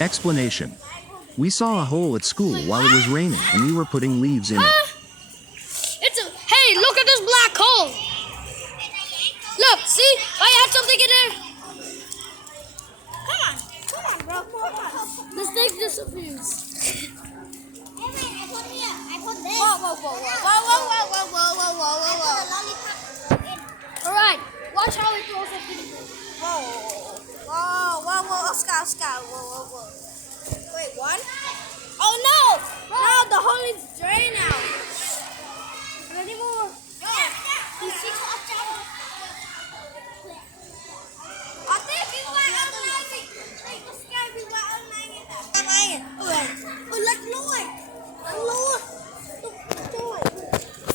Explanation. We saw a hole at school while it was raining and we were putting leaves in it. Hey, look at this black hole. Look, see? I had something in there. Come on, bro. Come on. This thing disappears. Hey, wait, I put here. I put this. Whoa. Alright, watch how it throws up in the Whoa, Oscar. Whoa. Wait, one? Oh no! Now the hole is drained out. Ready more? You see what's up? I think we were online. Like, Oscar, we were online. Oh, let's lower.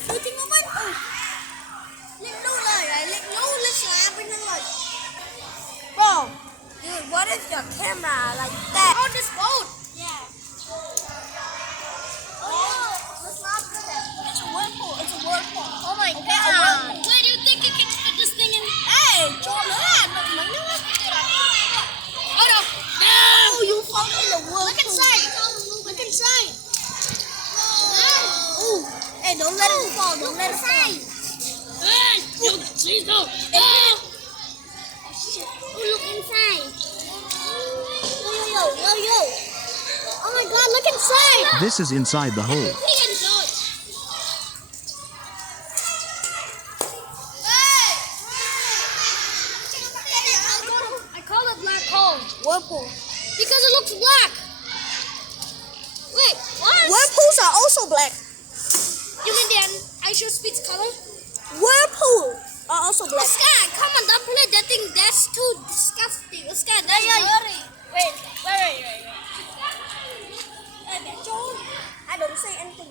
Tôi chính không biết. Lên lũ lên xóa bên năng lực. Bro, dude, what is your camera like that? On this boat. Yeah. Oh, let's not do that. It's a whirlpool. Oh my god. Wait, do you think you can fit this thing in? Hey, cho nữa là mấy nước. Oh no. Oh, you fall in the whirlpool. Look inside. Look inside. Ooh. Hey, don't let it fall. Don't let it fall. Hey, please don't. Oh, look inside. Yo. Oh my god, look inside. This is inside the hole. I call it black hole Whirlpool. because it looks black. Wait, what? Whirlpools are also black. You mean the ice speed's color? Whirlpool are also black. Oscar, come on, don't play that thing. That's too disgusting. Oscar, that's dirty. Wait. I don't say anything.